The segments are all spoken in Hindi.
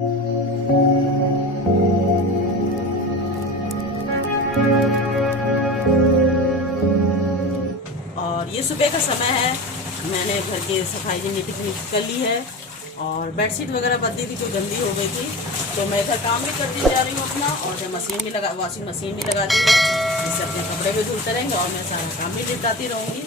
और ये सुबह का समय है, मैंने घर की सफाई नीति कर ली है और बेडशीट वगैरह बदली थी जो गंदी हो गई थी, तो मैं इधर काम भी करती जा रही हूँ अपना, और जब मशीन भी लगा, वॉशिंग मशीन भी लगा दी है, जिससे अपने कपड़े भी धुलते रहेंगे और मैं सारा काम भी निपटाती रहूँगी।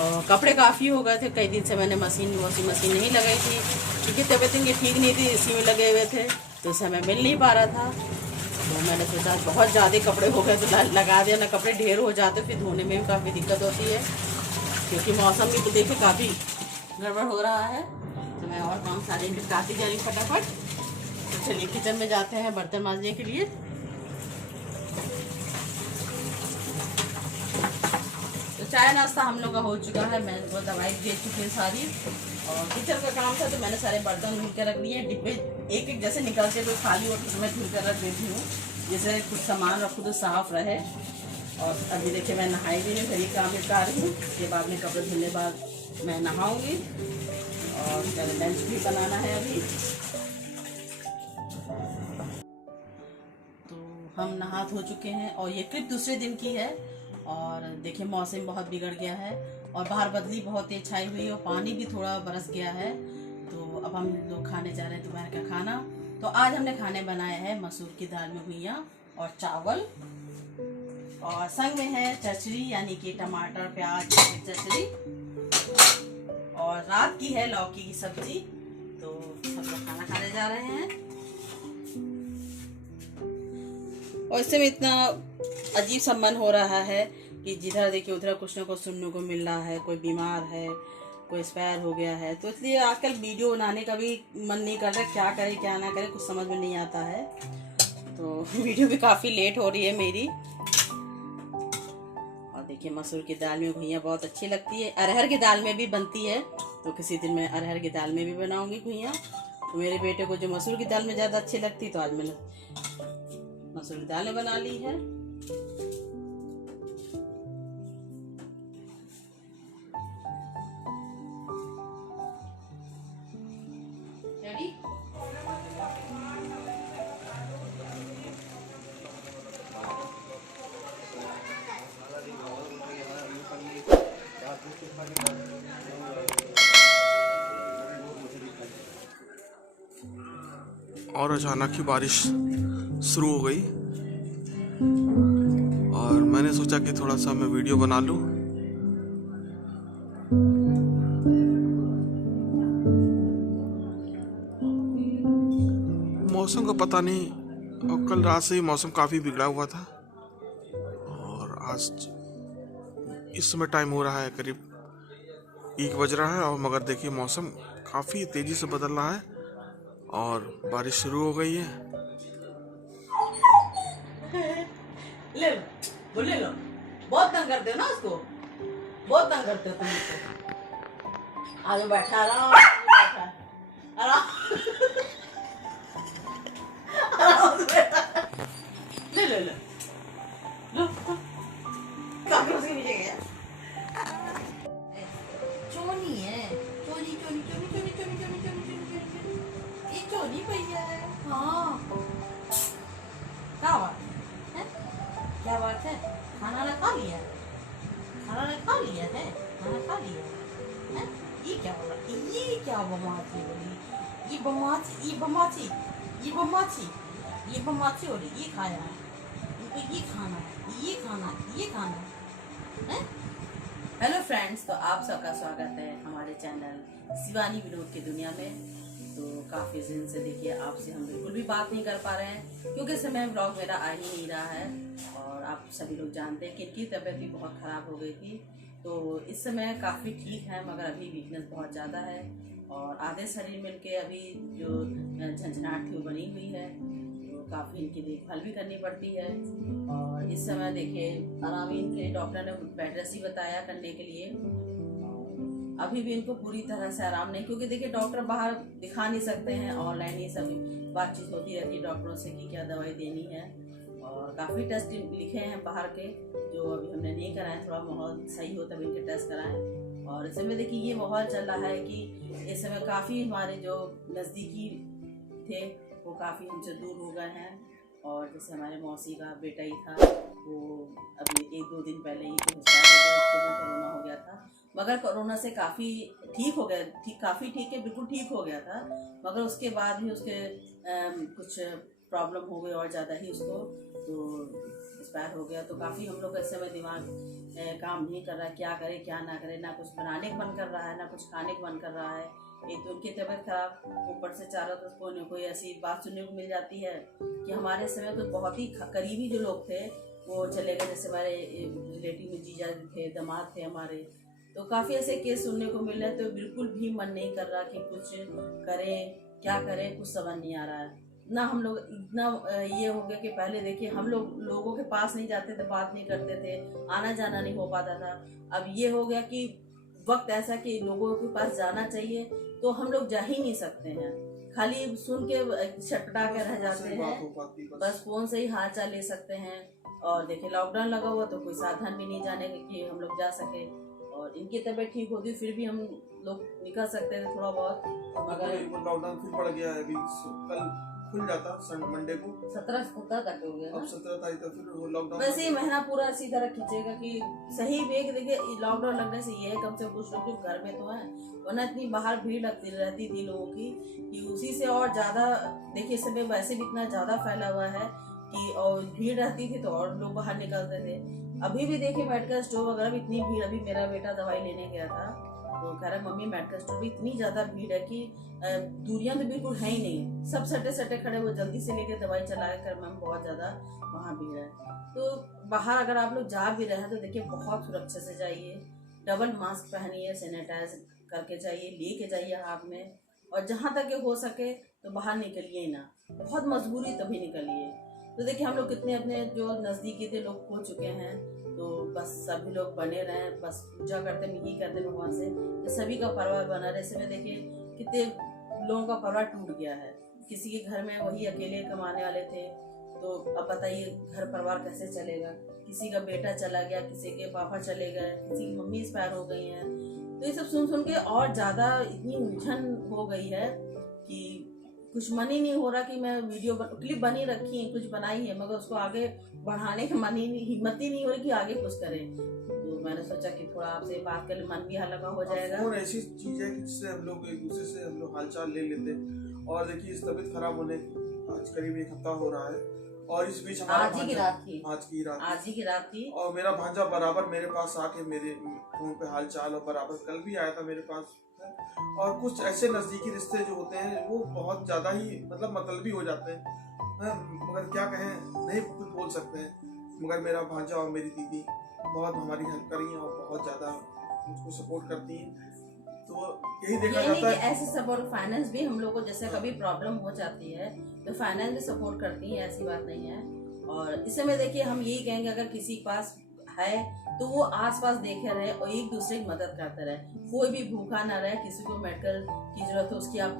और कपड़े काफ़ी हो गए थे, कई दिन से मैंने वॉशिंग मशीन नहीं लगाई थी क्योंकि तबीयत इनकी ठीक नहीं थी, इसी में लगे हुए थे तो समय मिल नहीं पा रहा था। तो मैंने सोचा बहुत ज़्यादा कपड़े हो गए तो लगा दिया, ना कपड़े ढेर हो जाते फिर धोने में भी काफ़ी दिक्कत होती है, क्योंकि मौसम भी तो देखिए काफ़ी गड़बड़ हो रहा है। तो मैं और काम सारे निपटाती जा रही हूँ फटाफट। तो चलिए किचन में जाते हैं बर्तन मांजने के लिए। तो चाय नाश्ता हम लोग का हो चुका है, मैं वो दवाई दे चुकी हूँ सारी, और किचन का काम था तो मैंने सारे बर्तन धुल के रख दिए, डिब्बे एक एक जैसे निकलते कोई खाली हो तो मैं धुल कर रख देती हूँ, जैसे कुछ सामान रखूँ तो साफ रहे। और अभी देखिए मैं नहाई भी नहीं, फिर काम निपटा रही हूँ, उसके बाद में कपड़े धुलने बाद मैं नहाऊंगी और लंच भी बनाना है अभी। तो हम नहा धो चुके हैं और ये क्लिप दूसरे दिन की है, और देखिए मौसम बहुत बिगड़ गया है और बाहर बदली बहुत तेज छाई हुई है और पानी भी थोड़ा बरस गया है। तो अब हम लोग खाने जा रहे हैं दोपहर का खाना। तो आज हमने खाने बनाए हैं मसूर की दाल में भुइयाँ और चावल, और संग में है चचड़ी यानी कि टमाटर प्याज की चचड़ी, और रात की है लौकी की सब्जी। तो सब लोग खाना खाने जा रहे हैं। और इससे में इतना अजीब सा मन हो रहा है कि जिधर देखिए उधर कुछ ना कुछ सुनने को मिल रहा है, कोई बीमार है, कोई एक्सपायर हो गया है, तो इसलिए आजकल वीडियो बनाने का भी मन नहीं कर रहा, क्या करे क्या ना करे कुछ समझ में नहीं आता है। तो वीडियो भी काफ़ी लेट हो रही है मेरी। और देखिए मसूर की दाल में घुइयाँ बहुत अच्छी लगती है, अरहर की दाल में भी बनती है, तो किसी दिन मैं अरहर की दाल में भी बनाऊंगी घुइयाँ। तो मेरे बेटे को जो मसूर की दाल में ज़्यादा अच्छी लगती, तो आज मैंने मसूर की दाल बना ली है। और अचानक ही बारिश शुरू हो गई और मैंने सोचा कि थोड़ा सा मैं वीडियो बना लूं। मौसम का पता नहीं, और कल रात से ही मौसम काफ़ी बिगड़ा हुआ था, और आज इस समय टाइम हो रहा है करीब 1 बज रहा है, और मगर देखिए मौसम काफ़ी तेज़ी से बदल रहा है और बारिश शुरू हो गई है। ले लो, बहुत तंग करते हो ना उसको, बहुत तंग करते हो तुम उसको। आज बैठा आराम आराम से बैठा। ले काकरोच के नीचे गया। चोनी है, चोनी चोनी चोनी चोनी चोनी चोनी चोनी चोनी चोनी, ये चोनी भैया है। हाँ क्या बात है, क्या बात है? खाना ना खा लिया, खाना ना खा लिया है, खाना खा लिया है? ये क्या बोला, ये क्या बमाची बोली, ये बमाची ये बमाची ये बमाची ये बमाची हो रही, ये खाया है इनको, ये खाना है, ये खाना ये खाना है। हेलो फ्रेंड्स, तो आप सबका स्वागत है हमारे चैनल शिवानी विनोद की दुनिया में। तो काफ़ी दिन से देखिए आपसे हम बिल्कुल भी बात नहीं कर पा रहे हैं क्योंकि इस समय ब्लॉग मेरा आ ही नहीं रहा है, और आप सभी लोग जानते हैं कि इनकी तबीयत भी बहुत ख़राब हो गई थी। तो इस समय काफ़ी ठीक है मगर अभी वीकनेस बहुत ज़्यादा है, और आधे शरीर में इनके अभी जो झंझनाहट थी वो बनी हुई है, तो काफ़ी इनकी देखभाल भी करनी पड़ती है। और इस समय देखिए आराम इनके डॉक्टर ने बेड रेस्ट ही बताया करने के लिए, अभी भी इनको पूरी तरह से आराम नहीं, क्योंकि देखिए डॉक्टर बाहर दिखा नहीं सकते हैं, ऑनलाइन ही सभी बातचीत होती रहती है डॉक्टरों से कि क्या दवाई देनी है। और काफ़ी टेस्ट लिखे हैं बाहर के जो अभी हमने नहीं कराए, थोड़ा माहौल सही हो तब इनके टेस्ट कराएं। और इस समय देखिए ये माहौल चल रहा है कि इस समय काफ़ी हमारे जो नज़दीकी थे वो काफ़ी हमसे दूर हो गए हैं। और जैसे हमारे मौसी का बेटा ही था, वो अभी 1-2 दिन पहले ही तो एक्सपायर हो गया, उसको भी कोरोना हो गया था। मगर कोरोना से काफ़ी ठीक हो गया, काफ़ी ठीक है, बिल्कुल ठीक हो गया था। मगर उसके बाद भी उसके कुछ प्रॉब्लम हो गई और ज़्यादा ही उसको, तो एक्सपायर हो गया। तो काफ़ी हम लोग का इस समय दिमाग काम नहीं कर रहा है, क्या करें क्या ना करें, ना कुछ बनाने का मन कर रहा है, ना कुछ खाने का मन कर रहा है। एक तो उनकी तबीयत खराब, ऊपर से चारों तरफ कोई न कोई ऐसी बात सुनने को मिल जाती है कि हमारे समय तो बहुत ही करीबी जो लोग थे वो चले गए। जैसे हमारे रिलेटिव में जीजा थे, दामाद थे हमारे, तो काफ़ी ऐसे केस सुनने को मिल रहे हैं। तो बिल्कुल भी मन नहीं कर रहा कि कुछ करें, क्या करें, कुछ समझ नहीं आ रहा है ना। हम लोग इतना ये हो गया कि पहले देखिए हम लोगों के पास नहीं जाते थे, बात नहीं करते थे, आना जाना नहीं हो पाता था। अब ये हो गया कि वक्त ऐसा कि लोगों के पास जाना चाहिए तो हम लोग जा ही नहीं सकते हैं, खाली सुन के छटपटा के रह जाते हैं, बस फोन से ही हाल चाल ले सकते हैं। और देखिए लॉकडाउन लगा हुआ तो कोई साधन भी नहीं जाने कि हम लोग जा सके। और इनकी तबीयत ठीक होती फिर भी हम लोग निकल सकते थे थोड़ा बहुत, मगर लॉकडाउन फिर पड़ गया है। अभी कल खुल जाता मंडे को, 17 तक हो गया, अब 17 तारीख तक फिर वो लॉकडाउन। वैसे ही महीना पूरा इसी तरह खींचेगा कि सही वेग। देखिए लॉकडाउन लगने से ये है कम से कम कुछ लोग घर में तो है, वरना इतनी बाहर भीड़ लगती रहती थी लोगों की कि उसी से और ज्यादा। देखिए इस समय वैसे भी इतना ज्यादा फैला हुआ है कि और भीड़ रहती थी तो और लोग बाहर निकलते थे। अभी भी देखिए मेडिकल स्टोर वगैरह भी इतनी भीड़, अभी मेरा बेटा दवाई लेने गया था तो कह रहा मम्मी मेडिकल स्टोर भी इतनी ज्यादा भीड़ है कि दूरियां तो बिल्कुल है ही नहीं, सब सटे सटे खड़े, वो जल्दी से लेके दवाई चला कर मैम बहुत ज्यादा वहाँ भीड़ है। तो बाहर अगर आप लोग जा भी रहे हैं तो देखिए बहुत सुरक्षा से जाइए, डबल मास्क पहनिए, सैनिटाइज करके जाइए, लेके जाइए हाथ में, और जहाँ तक हो सके तो बाहर निकलिए ना, बहुत मजबूरी तभी निकलिए। तो देखिए हम लोग कितने अपने जो नज़दीकी थे लोग खो चुके हैं, तो बस सभी लोग बने रहें, बस पूजा करते यही करते भगवान से कि सभी का परिवार बना रहे। इसमें देखिए कितने लोगों का परिवार टूट गया है, किसी के घर में वही अकेले कमाने वाले थे, तो अब बताइए घर परिवार कैसे चलेगा। किसी का बेटा चला गया, किसी के पापा चले गए, किसी की मम्मी एक्सपायर हो गई हैं। तो ये सब सुन सुन के और ज़्यादा इतनी उलझन हो गई है कि कुछ मन ही नहीं हो रहा कि मैं वीडियो क्लिप बनी रखी है, कुछ बनाई है, मगर उसको आगे बढ़ाने का मन ही नहीं, हिम्मत ही नहीं हो रही कि आगे कुछ करें। तो मैंने सोचा कि थोड़ा आपसे बात कर ले, मन भी हल्का हो जाएगा। और ऐसी चीज है कि जिससे हम लोग एक दूसरे से हम लोग हालचाल ले लेते हैं। और देखिए इस तबीयत खराब होने आज करीब 1 हफ्ता हो रहा है, और इस बीच आज ही की रात थी और मेरा भांजा बराबर मेरे पास आके मेरे फोन पे हालचाल, और बराबर कल भी आया था मेरे पास। और कुछ ऐसे नजदीकी रिश्ते जो होते हैं वो बहुत ज्यादा ही मतलबी हो जाते हैं, मगर क्या कहें, नहीं कुछ बोल सकते हैं। मगर मेरा भांजा और मेरी दीदी बहुत हमारी हेल्प करी है और बहुत ज्यादा मुझको सपोर्ट करती हैं। तो यही देखा जाता है ऐसे सपोर्ट, फाइनेंस भी हम लोग को जैसे कभी प्रॉब्लम हो जाती है तो फाइनेंस भी सपोर्ट करती है, ऐसी बात नहीं है। और इस समय देखिए हम यही कहेंगे अगर किसी के पास है तो वो आसपास देखे रहे और एक दूसरे की मदद करते रहे, कोई भी भूखा ना रहे, किसी को मेडिकल की जरूरत हो उसकी आप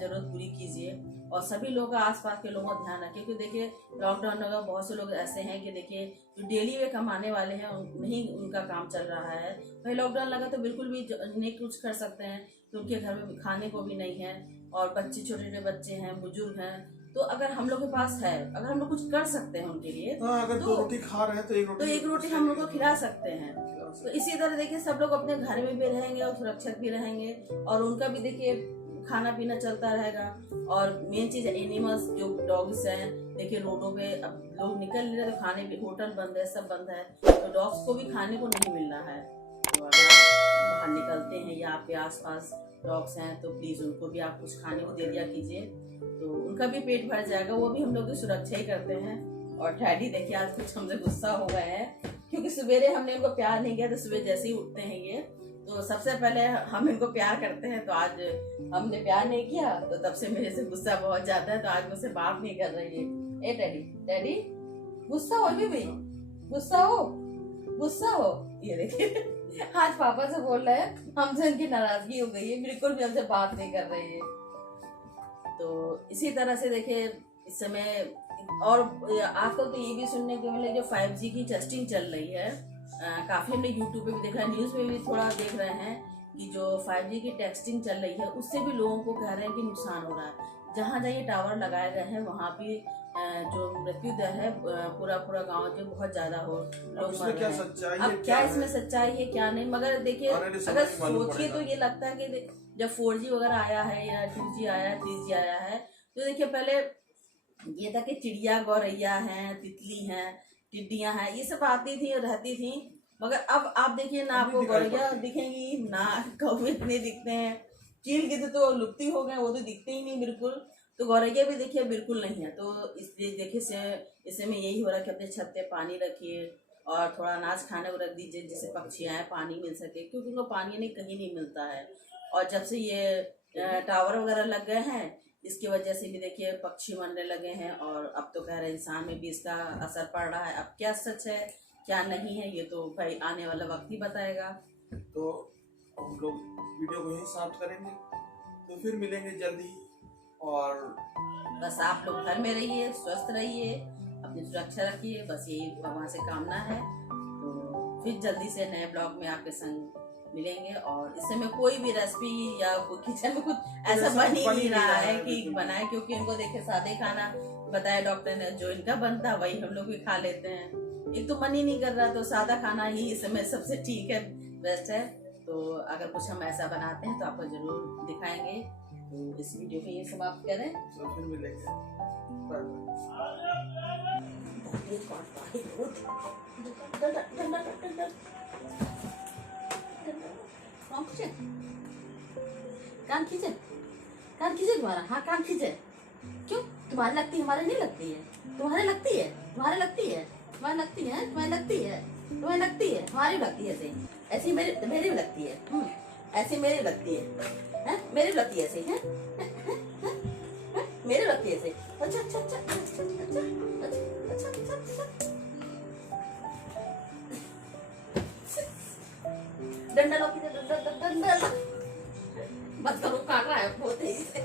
जरूरत पूरी कीजिए, और सभी लोग आसपास के लोगों का ध्यान रखें। क्योंकि देखिए लॉकडाउन में बहुत से लोग ऐसे हैं कि देखिए जो डेली वे कमाने वाले हैं नहीं उनका काम चल रहा है। भाई लॉकडाउन लगा तो बिल्कुल भी नहीं कुछ कर सकते हैं, तो उनके घर में खाने को भी नहीं है, और बच्चे छोटे छोटे बच्चे हैं, बुजुर्ग हैं। तो अगर हम लोग के पास है, अगर हम लोग कुछ कर सकते हैं उनके लिए, अगर तो रोटी खा रहे हैं तो एक रोटी हम लोग को खिला सकते हैं। तो इसी तरह देखिए सब लोग अपने घर में भी रहेंगे और सुरक्षित भी रहेंगे, और उनका भी देखिए खाना पीना चलता रहेगा। और मेन चीज एनिमल्स जो डॉग्स हैं, देखिए रोडों पे अब लोग निकल नहीं रहे तो खाने भी, होटल बंद है, सब बंद है, तो डॉग्स को भी खाने को नहीं मिल रहा है। तो अगर आप बाहर निकलते हैं या आपके आसपास डॉग्स हैं तो प्लीज उनको भी आप कुछ खाने को दे दिया कीजिए, तो उनका भी पेट भर जाएगा, वो भी हम लोग की सुरक्षा ही करते हैं। और डैडी देखिए आज कुछ हमसे गुस्सा हो गए हैं क्योंकि सवेरे हमने इनको प्यार नहीं किया, तो सुबह जैसे ही उठते हैं ये तो सबसे पहले हम इनको प्यार करते हैं, तो आज हमने प्यार नहीं किया तो तब से मेरे से गुस्सा बहुत ज्यादा है, तो आज मुझसे बात नहीं कर रही है। ए डैडी, डैडी गुस्सा हो भी, गुस्सा हो। ये देखिए आज पापा से बोल रहे हैं, हमसे इनकी नाराजगी हो गई है, बिल्कुल भी हमसे बात नहीं कर रही है। तो इसी तरह से देखिए इस समय और आजकल तो ये भी सुनने को मिले जो 5G की टेस्टिंग चल रही है, काफी हमने यूट्यूब पे भी देखा है, न्यूज पे भी थोड़ा देख रहे हैं कि जो 5G की टेस्टिंग चल रही है उससे भी लोगों को कह रहे हैं कि नुकसान हो रहा है। जहाँ जहाँ ये टावर लगाए गए हैं वहाँ भी जो मृत्यु दर है पूरा पूरा गांव जो बहुत ज्यादा हो लोग मर रहे हैं। अब क्या इसमें सच्चाई है क्या नहीं, मगर देखिए अगर सोचिए तो ये लगता है कि जब 4G वगैरह आया है या 2G आया है 3G आया है तो देखिए पहले ये था कि चिड़िया गौरैया हैं, तितली हैं, टिड्डियां हैं, ये सब आती थी और रहती थी। मगर अब आप देखिए ना आपको गौरैया दिखेंगी ना कौवे इतने दिखते हैं, चील की तो लुप्ती हो गए, वो तो दिखते ही नहीं बिल्कुल। तो गौरैया भी देखिए बिल्कुल नहीं है। तो इसलिए देखिए इससे में यही हो रहा है कि अपने छत पे पानी रखिए और थोड़ा अनाज खाने को रख दीजिए जिससे पक्षी आए पानी मिल सके, क्योंकि उनको पानी नहीं कहीं नहीं मिलता है। और जब से ये टावर वगैरह लग गए हैं इसकी वजह से भी देखिए पक्षी मरने लगे हैं। और अब तो कह रहे हैं इंसान में भी इसका असर पड़ रहा है। अब क्या सच है क्या नहीं है ये तो भाई आने वाला वक्त ही बताएगा। तो हम लोग वीडियो को यहीं समाप्त करेंगे, तो फिर मिलेंगे जल्दी। और बस आप लोग घर में रहिए, स्वस्थ रहिए, अपनी सुरक्षा रखिए, बस यही भगवान से कामना है। तो फिर जल्दी से नए ब्लॉग में आपके संग मिलेंगे। और इस समय कोई भी रेसिपी या किचन में कुछ ऐसा बन ही नहीं रहा है कि बनाए, क्योंकि इनको देखे सादे खाना बताया डॉक्टर ने, जो इनका बनता वही हम लोग भी खा लेते हैं। एक तो मन ही नहीं कर रहा, तो सादा खाना ही इस समय सबसे ठीक है, बेस्ट है। तो अगर कुछ हम ऐसा बनाते हैं तो आपको जरूर दिखाएंगे। तो इस वीडियो को ये समाप्त करें, तो फिर मिलेंगे। कान खींचे, कान खींचे तुम्हारा, हाँ कान खींचे। क्यों तुम्हारे लगती है हमारे नहीं लगती है? तुम्हारे लगती है, तुम्हारे लगती है, तुम्हारे लगती है, तुम्हारे लगती है, तुम्हारे लगती है, हमारी भी लगती है ऐसे, ऐसी मेरी भी लगती है, ऐसी मेरी भी लगती है, मेरी भी लगती है ऐसे, मेरी लगती है ऐसे। अच्छा अच्छा अच्छा अच्छा अच्छा अच्छा अच्छा अच्छा डंडा लो, डंडा डंडा मत करो, काट रहा है बहुत तेजी से।